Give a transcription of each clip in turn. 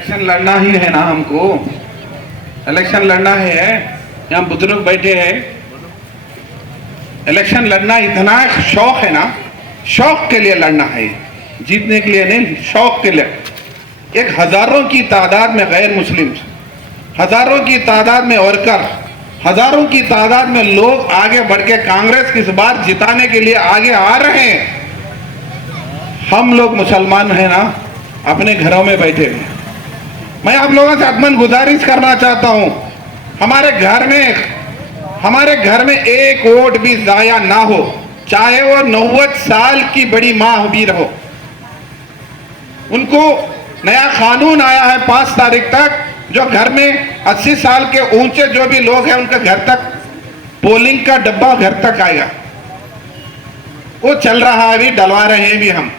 Election लड़ना ही है ना हमको, इलेक्शन लड़ना है। यहाँ बुजुर्ग बैठे हैं, इलेक्शन लड़ना इतना शौक है ना, शौक के लिए लड़ना है, जीतने के लिए नहीं, शौक के लिए। एक हजारों की तादाद में गैर मुस्लिम, हजारों की तादाद में वर्कर, हजारों की तादाद में लोग आगे बढ़ के कांग्रेस इस बार जिताने के लिए आगे आ रहे हैं। हम लोग मुसलमान हैं ना, अपने घरों में बैठे हुए। मैं आप लोगों से अदमन गुजारिश करना चाहता हूं, हमारे घर में एक वोट भी जाया ना हो, चाहे वो 90 साल की बड़ी माँ भी रहो। उनको नया कानून आया है 5 तारीख तक, जो घर में 80 साल के ऊंचे जो भी लोग हैं उनके घर तक पोलिंग का डब्बा घर तक आएगा। वो चल रहा है, अभी डलवा रहे हैं भी हम।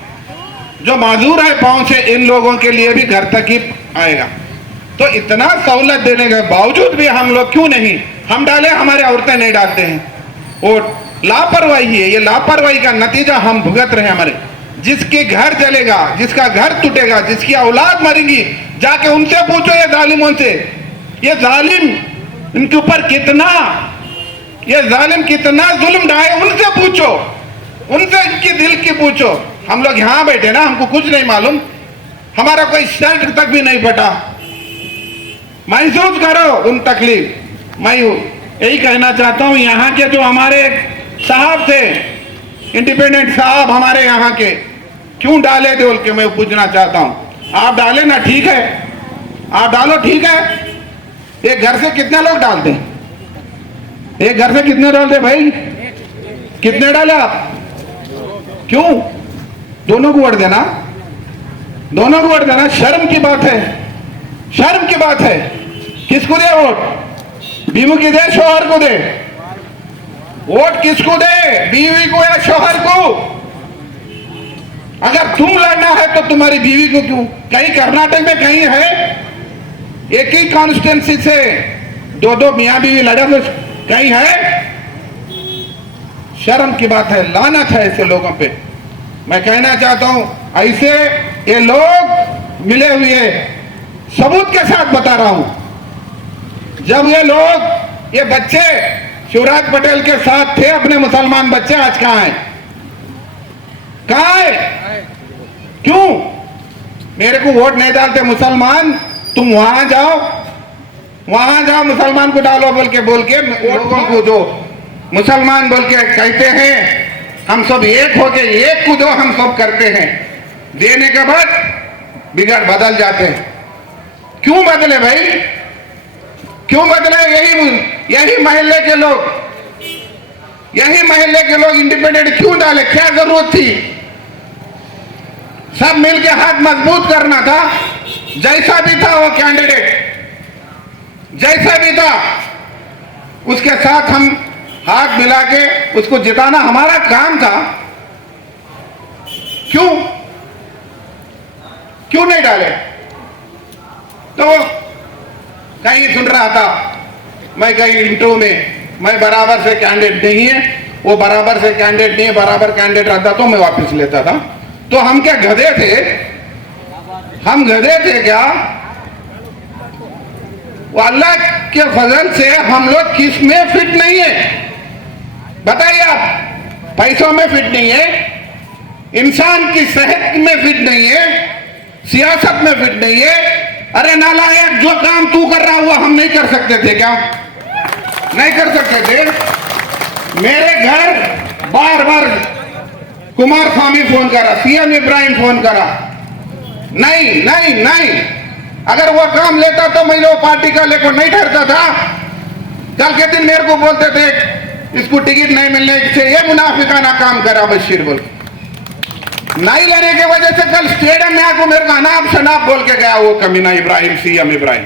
जो माजूर है पांव से, इन लोगों के लिए भी घर तक ही आएगा। तो इतना सहूलत देने के बावजूद भी हम लोग क्यों नहीं हम डाले, हमारे औरतें नहीं डालते हैं। और लापरवाही है, ये लापरवाही का नतीजा हम भुगत रहे हैं। हमारे जिसके घर जलेगा, जिसका घर टूटेगा, जिसकी औलाद मरेगी, जाके उनसे पूछो, ये जालिमों से, ये जालिम इनके ऊपर कितना, ये जालिम कितना जुल्म ढाए, उनसे पूछो, उनसे इनकी दिल की पूछो। हम लोग यहां बैठे ना, हमको कुछ नहीं मालूम, हमारा कोई शर्ट तक भी नहीं फटा। महसूस करो उन तकलीफ। मैं यही कहना चाहता हूं, यहाँ के जो हमारे साहब थे, इंडिपेंडेंट साहब हमारे यहाँ के, क्यों डाले थे बोल के मैं पूछना चाहता हूं। आप डाले ना, ठीक है, आप डालो, ठीक है। एक घर से कितने लोग डालते हैं? एक घर से कितने डालते भाई? कितने डाले आप? क्यों? दोनों को वोट देना, दोनों को वोट देना शर्म की बात है, शर्म की बात है। किसको दे वोट? बीवी की दे, शौहर को दे? वोट किसको दे, बीवी को या शौहर को? अगर तुम लड़ना है तो तुम्हारी बीवी को क्यों? कहीं कर्नाटक में कहीं है एक ही कॉन्स्टिट्यूंसी से दो मियां बीवी लड़े तो कहीं है? शर्म की बात है, लानत है ऐसे लोगों पे। मैं कहना चाहता हूं, ऐसे ये लोग मिले हुए, सबूत के साथ बता रहा हूं, जब ये लोग, ये बच्चे शिवराज पटेल के साथ थे, अपने मुसलमान बच्चे, आज कहां हैं? कहां है? क्यों? मेरे को वोट नहीं डालते मुसलमान, तुम वहां जाओ, वहां जाओ, मुसलमान को डालो बोल के वोटों को दो। मुसलमान बोल के कहते हैं, हम सब एक हो गए, एक को दो, हम सब करते हैं। देने के बाद बिगड़ बदल जाते हैं। क्यों बदले भाई? क्यों बदले? यही महल्ले के लोग, यही महल्ले के लोग इंडिपेंडेंट क्यों डाले? क्या जरूरत थी? सब मिलके हाथ मजबूत करना था। जैसा भी था वो कैंडिडेट, जैसा भी था उसके साथ हम हाथ मिला के उसको जिताना हमारा काम था। क्यों क्यों नहीं डाले? तो कहीं सुन रहा था मैं, कहीं इंटरव्यू में, मैं बराबर से कैंडिडेट नहीं है, वो बराबर से कैंडिडेट नहीं है, बराबर कैंडिडेट रहता तो मैं वापस लेता था। तो हम क्या गधे थे? हम गधे थे क्या? वो अल्लाह के फजल से हम लोग किस में फिट नहीं है बताइए आप? पैसों में फिट नहीं है, इंसान की सेहत में फिट नहीं है, सियासत में फिट नहीं है। अरे नालायक, जो काम तू कर रहा हुआ हम नहीं कर सकते थे क्या? नहीं कर सकते थे? मेरे घर बार बार कुमार स्वामी फोन करा, सीएम इब्राहिम फोन करा, नहीं नहीं नहीं। अगर वो काम लेता तो मैं वो पार्टी का लेकर नहीं ठहरता था। कल के दिन मेरे को बोलते थे इसको टिकट नहीं मिलने से ये मुनाफिकाना काम करा बशीर बोल, नहीं लेने की वजह से कल स्टेडियम में आको मेरे को अनाप शनाप बोल के गया वो कमीना इब्राहिम, सीएम इब्राहिम।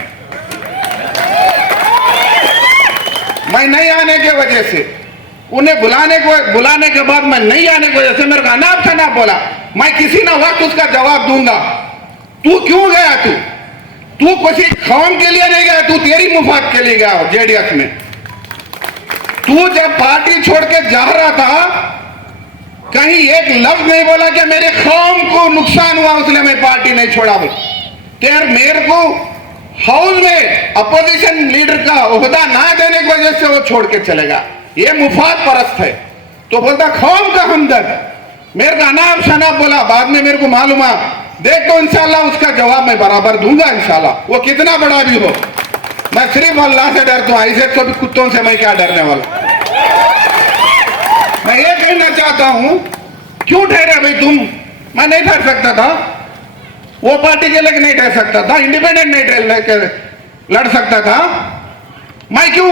मैं नहीं आने की वजह से, उन्हें बुलाने के बाद मैं नहीं आने की वजह से मेरे को अनाप शनाप बोला। मैं किसी ना वक्त उसका जवाब दूंगा। तू क्यों गया? तू किसी कौम के लिए नहीं गया, तू तेरी मुफाद के लिए गया जेडीएस में। तू जब पार्टी छोड़ के जा रहा था, कहीं एक लफ्ज नहीं बोला कि मेरे कौम को नुकसान हुआ इसलिए मैं पार्टी नहीं छोड़ा। भाई कि यार मेरे को हाउस में अपोजिशन लीडर का ओहदा ना देने की वजह से वो छोड़ के चलेगा, ये मुफाद परस्त है। तो बोलता कौम का हमदर्द, मेरे का अनाप शनाप बोला, बाद में मेरे को मालूम है, देख तो इंशाल्लाह उसका जवाब मैं बराबर दूंगा इंशाल्लाह, वो कितना बड़ा भी हो। मैं सिर्फ अल्लाह से डरता हूं, ऐसे तो भी कुत्तों से मैं क्या डरने वाला। मैं ये कहना चाहता हूं, क्यों ठहरे भाई तुम? मैं नहीं ठहर सकता था, वो पार्टी के लिए नहीं ठहर सकता था, इंडिपेंडेंट नहीं लड़ सकता था, मैं क्यों?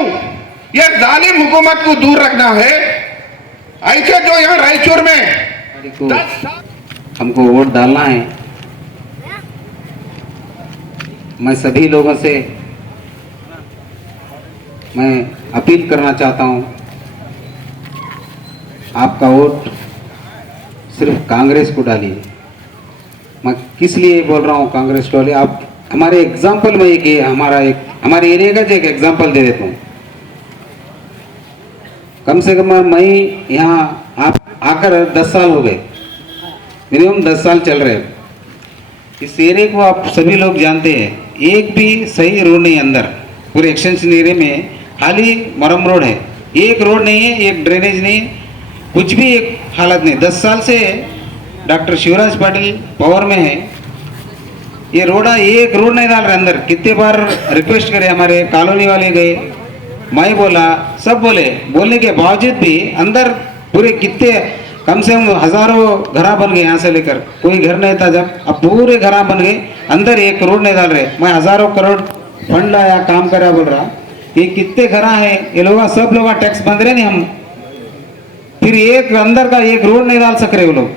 ये जालिम हुकूमत को दूर रखना है। ऐसे जो यहाँ रायचूर में हमको वोट डालना है, मैं सभी लोगों से मैं अपील करना चाहता हूं, आपका वोट सिर्फ कांग्रेस को डालिए। मैं किस लिए बोल रहा हूं कांग्रेस को डालिए? आप हमारे एग्जाम्पल में हमारे एरिया का एक एग्जाम्पल दे देता हूं। कम से कम मैं यहाँ आप आकर 10 साल हो गए, मिनिमम 10 साल चल रहे हैं। इस एरिया को आप सभी लोग जानते हैं, एक भी सही रोड नहीं अंदर पूरे एक्सटेंशन एरिया में, खाली मरम रोड है, एक रोड नहीं है, एक ड्रेनेज नहीं, कुछ भी एक हालत नहीं। 10 साल से डॉक्टर शिवराज पाटिल पावर में है, ये एक रोड नहीं डाल रहे अंदर। कितने बार रिक्वेस्ट करे, हमारे कॉलोनी वाले गए, मैं बोला, सब बोले, बोलने के बावजूद भी अंदर पूरे कितने कम से कम हजारों घरा बन गए, यहाँ से लेकर कोई घर नहीं था जब, अब पूरे घरा बन गए, अंदर एक रोड नहीं डाल रहे। मैं हजारों करोड़ फंड लाया, काम करा, बोल रहा ये कितने घरा है, ये लोग सब लोग टैक्स बंद रहे नहीं हम, फिर एक अंदर का एक रोड नहीं डाल सक रहे वो लोग।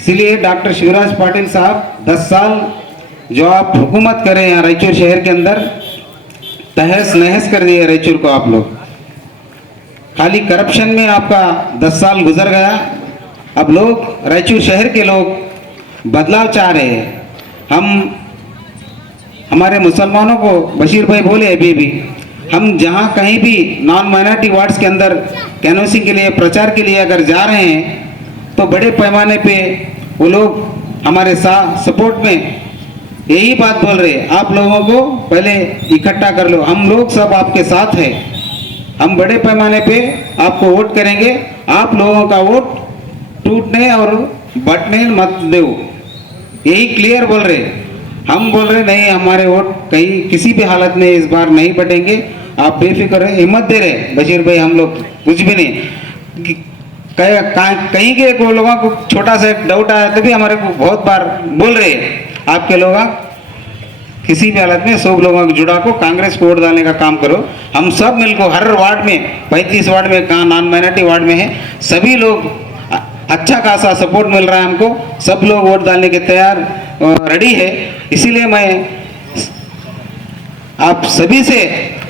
इसलिए डॉक्टर शिवराज पाटिल साहब 10 साल जो आप हुकूमत करें यहाँ रायचूर शहर के अंदर, तहस नहस कर दिए रायचूर को आप लोग। खाली करप्शन में आपका 10 साल गुजर गया। अब लोग रायचूर शहर के लोग बदलाव चाह रहे हैं। हमारे मुसलमानों को बशीर भाई बोले अभी भी, हम जहाँ कहीं भी नॉन माइनॉरिटी वार्ड्स के अंदर कैनवसिंग के लिए, प्रचार के लिए अगर जा रहे हैं तो बड़े पैमाने पे वो लोग हमारे साथ सपोर्ट में यही बात बोल रहे हैं, आप लोगों को पहले इकट्ठा कर लो, हम लोग सब आपके साथ हैं, हम बड़े पैमाने पे आपको वोट करेंगे, आप लोगों का वोट टूटने और बटने मत दो, यही क्लियर बोल रहे। हम बोल रहे नहीं, हमारे वोट कहीं किसी भी हालत में इस बार नहीं बटेंगे, आप बेफिक्र रहे, हिम्मत दे रहे बशीर भाई, हम लोग कुछ भी नहीं। कहीं के को लोगों को छोटा सा एक डाउट आया तो भी हमारे को बहुत बार बोल रहे आपके लोग किसी भी हालत में सब लोगों को जुड़ा को कांग्रेस को वोट डालने का काम करो। हम सब मिलकर हर वार्ड में 35 वार्ड में, कहाँ नॉन माइनॉरिटी वार्ड में है, सभी लोग अच्छा खासा सपोर्ट मिल रहा है हमको, सब लोग वोट डालने के तैयार रेडी है। इसीलिए मैं आप सभी से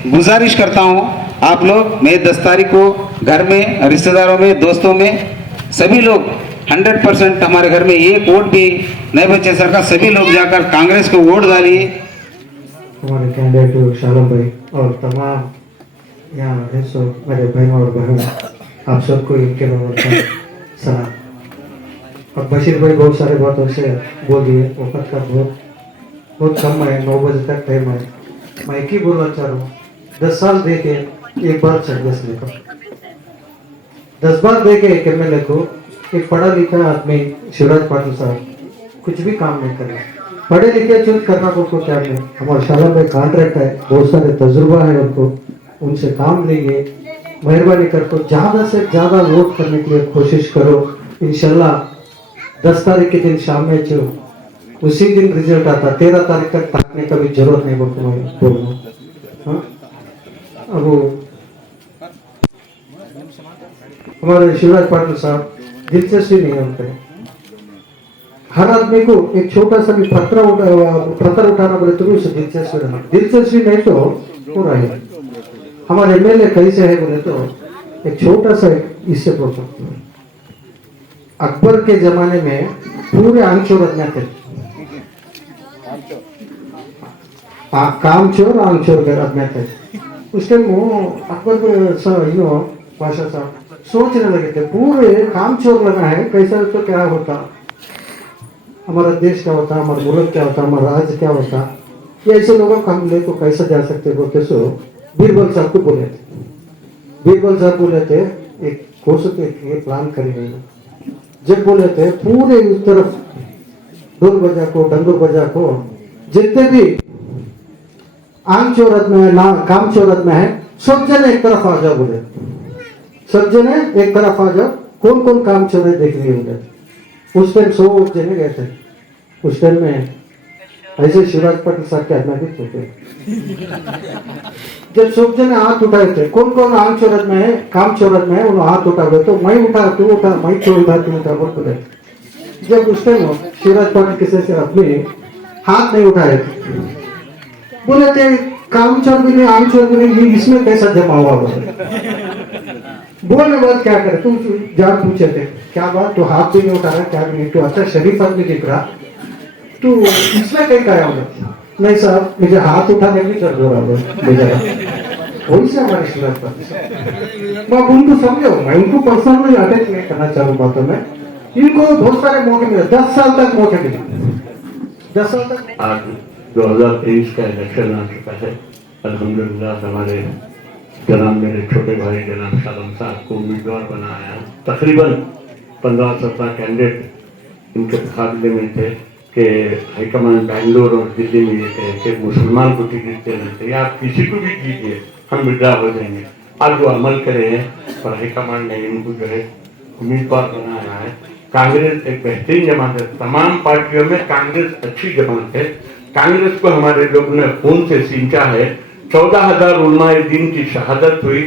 गुजारिश करता हूं, आप लोग मैं 10 तारीख को घर में, रिश्तेदारों में, दोस्तों में सभी लोग 100% हमारे घर में एक वोट भी नहीं बचे सरकार, सभी लोग जाकर कांग्रेस को वोट डालिए। हमारे कैंडिडेट शालम भाई और तमाम यहाँ है सो मेरे बहन और बहन, आप सबको इनके बारे में सलाम। और बशीर भाई बहुत सारे बातों से बोल दिए, वक्त का बहुत कम है, 9 बजे तक टाइम है। मैं एक ही बोलना चाह रहा हूँ, 10 साल दे के एक बार चढ़ लेकर 10 बार दे के एक MLA को, एक पढ़ा लिखा आदमी शिवराज पाटिल साहब कुछ भी काम नहीं कर रहा, पढ़े लिखे चूज करना को क्या नहीं। हमारे शाला में कॉन्ट्रैक्ट है, बहुत सारे तजुर्बा है उनको, उनसे काम लेंगे, मेहरबानी करके ज़्यादा से ज़्यादा वोट करने के लिए कोशिश करो। इंशाल्लाह 10 तारीख के दिन शाम में जो उसी दिन रिजल्ट आता, 13 तारीख तक ताकने का भी जरूरत नहीं बोलूँ। अब हमारे शिवराज पाटिल साहब दिलचस्पी नहीं होते, हर आदमी को एक छोटा सा भी पत्थर उठाना बोले तो भी उसे दिलचस्पी रहना, दिलचस्पी नहीं तो पूरा है। हमारे MLA कैसे है बोले तो एक छोटा सा इससे बोल सकते हैं, अकबर के जमाने में पूरे आंगचोर अज्ञात थे, कामचोर आंगचोर अज्ञात थे। उस टाइम वो अकबर बादशाह साहब सोचने लगे थे, पूरे कामचोर लगा है, कैसा तो क्या होता। हमारा देश क्या होता, हमारा मुल्क क्या होता, हमारा राज्य क्या होता, ये ऐसे लोगों को हम ले तो कैसे जा सकते बोलते सो बीरबल साहब को बोले थे। बीरबल साहब बोले थे एक कोर्स के लिए प्लान करेंगे। जब बोले थे पूरे उस तरफ ढोल बजा को डंगुर बजा को जितने भी आम चौरत में है ना काम चौरत में है सब जने एक तरफ आ जाओ बोले। सब जने एक तरफ आ जाओ, कौन कौन काम चौरे देख लिए होंगे। उस टाइम 100 जने गए थे। उस टाइम में ऐसे शिवराज पाटिल साहब के आदमी भी थे। जब सब जने हाथ उठाए थे कौन कौन आम चौरत में है काम चौरत में है उन्होंने हाथ उठा गए तो मैं उठा तू उठा मैं तो उठा तू उठा बोल बोले। जब उस टाइम शिवराज पाटिल किसी से अपने हाथ नहीं उठाए थे बोले थे काम चोर भी नहीं आम चोर भी नहीं इसमें कैसा जमा हुआ बोलने बाद क्या करे तुम जान पूछे थे क्या बात तो हाथ भी नहीं उठा रहा क्या भी नहीं तो अच्छा शरीफ आदमी दिख रहा तो इसमें कहीं क्या होगा। नहीं साहब मुझे हाथ उठाने भी दर्द हो रहा वही से हमारे शिवराज पाटिल मैं उनको समझो मैं उनको पर्सनली अटैक नहीं करना चाहूँ बातों में। इनको बहुत सारे मौके मिले 10 साल तक मौके मिले 10 साल तक। आज 2023 का इलेक्शन आ चुका है। अल्हम्दुलिल्लाह हमारे जनाब मेरे छोटे भाई जनाब शालम साहब को उम्मीदवार बनाया। तकरीबन 15-17 कैंडिडेट इनके मुकाबले में थे कि हाईकमान बेंगलोर और दिल्ली में ये थे कि मुसलमान को टिकट देना चाहिए, आप किसी को भी दीजिए हम विड्रा हो जाएंगे। आज वो अमल करे हैं और हाईकमान ने इनको जो है उम्मीदवार बनाया है। कांग्रेस एक बेहतरीन जमात है, तमाम पार्टियों में कांग्रेस अच्छी जमात है। कांग्रेस को हमारे लोगों ने खून से सींचा है। 14,000 उलमाए दीन की शहादत हुई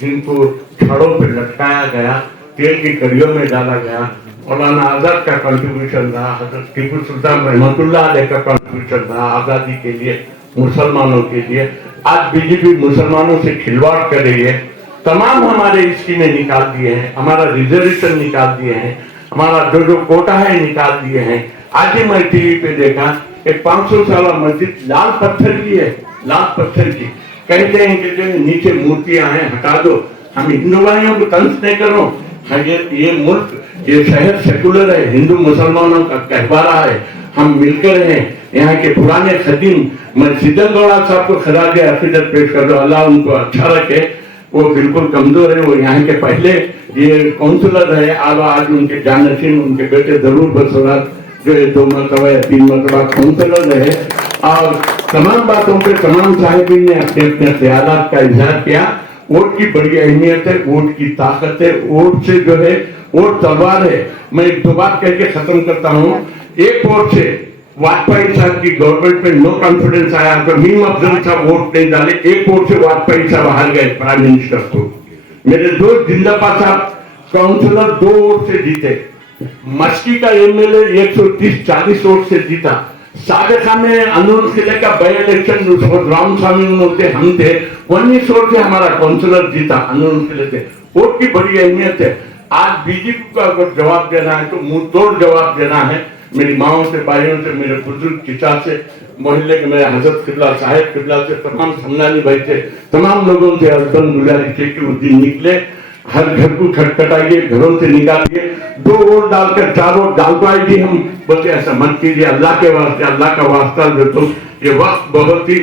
जिनको छड़ों पर लटकाया गया, तेल की कड़ियों में डाला गया। मौलाना आजाद का कंट्रीब्यूशन रहा, हजरत टीपू सुल्तान रहमतुल्लाह अलैह का कंट्रीब्यूशन रहा आजादी के लिए, मुसलमानों के लिए। आज बीजेपी मुसलमानों से खिलवाड़ कर रही है। तमाम हमारे स्कीमें निकाल दिए हैं, हमारा रिजर्वेशन निकाल दिए हैं, हमारा जो कोटा है निकाल दिए हैं। आज ही मैं टीवी पे देखा एक 500 साल मस्जिद लाल पत्थर की है, लाल पत्थर की। कहते हैं कि जो नीचे मूर्तियां हैं हटा दो। हम हिंदू भाइयों को तंज नहीं करो। ये मुल्क ये शहर सेकुलर है, हिंदू मुसलमानों का कहवारा है। हम मिलकर हैं। यहाँ के पुराने खदीम मैं सिद्दल गौड़ा साहब को खराज अकीदत पेश कर रहा हूँ, अल्लाह उनको अच्छा रखे। वो बिल्कुल कमजोर है, वो यहाँ के पहले ये काउंसलर है, आज उनके जानशीन उनके बेटे जरूर बसवरात जो 2 मरतबा या 3 मरतबा काउंसलर रहे। और तमाम बातों पे तमाम साहिबीन ने अपने अपने ख्यालात का इजहार किया। वोट की बड़ी अहमियत है, वोट की ताकत है, वोट से जो है वोट तलवार है। मैं एक दो बात कह के खत्म करता हूँ। एक वोट से वाजपेयी साहब की गवर्नमेंट में नो कॉन्फिडेंस आया तो मीम अफजल साहब वोट नहीं डाले। एक वोट से वाजपेयी साहब हार गए प्राइम मिनिस्टर को। मेरे दोस्त जिंदापा साहब काउंसलर 2 वोट से जीते। मस्की का एमएलए 130-40 वोट से जीता। साबिका में अनूर किले का बाई इलेक्शन राम स्वामी उन्होंने हम थे 19 वोट से हमारा काउंसलर जीता। अनूर किले से वोट की बड़ी अहमियत है। आज बीजेपी को अगर जवाब देना है तो मुंह तोड़ जवाब देना है। मेरी माओ से, भाइयों से, मेरे बुजुर्ग किसा से, मोहल्ले के मेरे हजरत किबला साहेब किबला से, तमाम समनानी भाई से, तमाम लोगों से अर्बन गुजारिश है कि उस दिन निकले, हर घर को खटखटाइए, घरों से निकालिए। 2 वोट डालकर 4 वोट डाल पाएगी। हम बोलते ऐसा मत कीजिए, अल्लाह के वास्ते, अल्लाह का वास्ता दे तुम। ये वक्त बहुत ही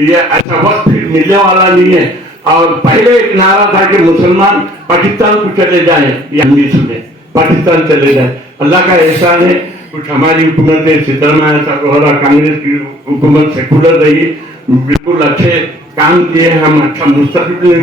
ये ऐसा वक्त फिर मिलने वाला नहीं है। और पहले एक नारा था कि मुसलमान पाकिस्तान को चले जाएं, ये हम भी सुने, पाकिस्तान चले जाए। अल्लाह का एहसान है कुछ हमारी हुकूमत सिद्धरामैया साहब कांग्रेस की हुकूमत सेकुलर रही, बिल्कुल अच्छे काम किए, हम अच्छा मुस्तकबिल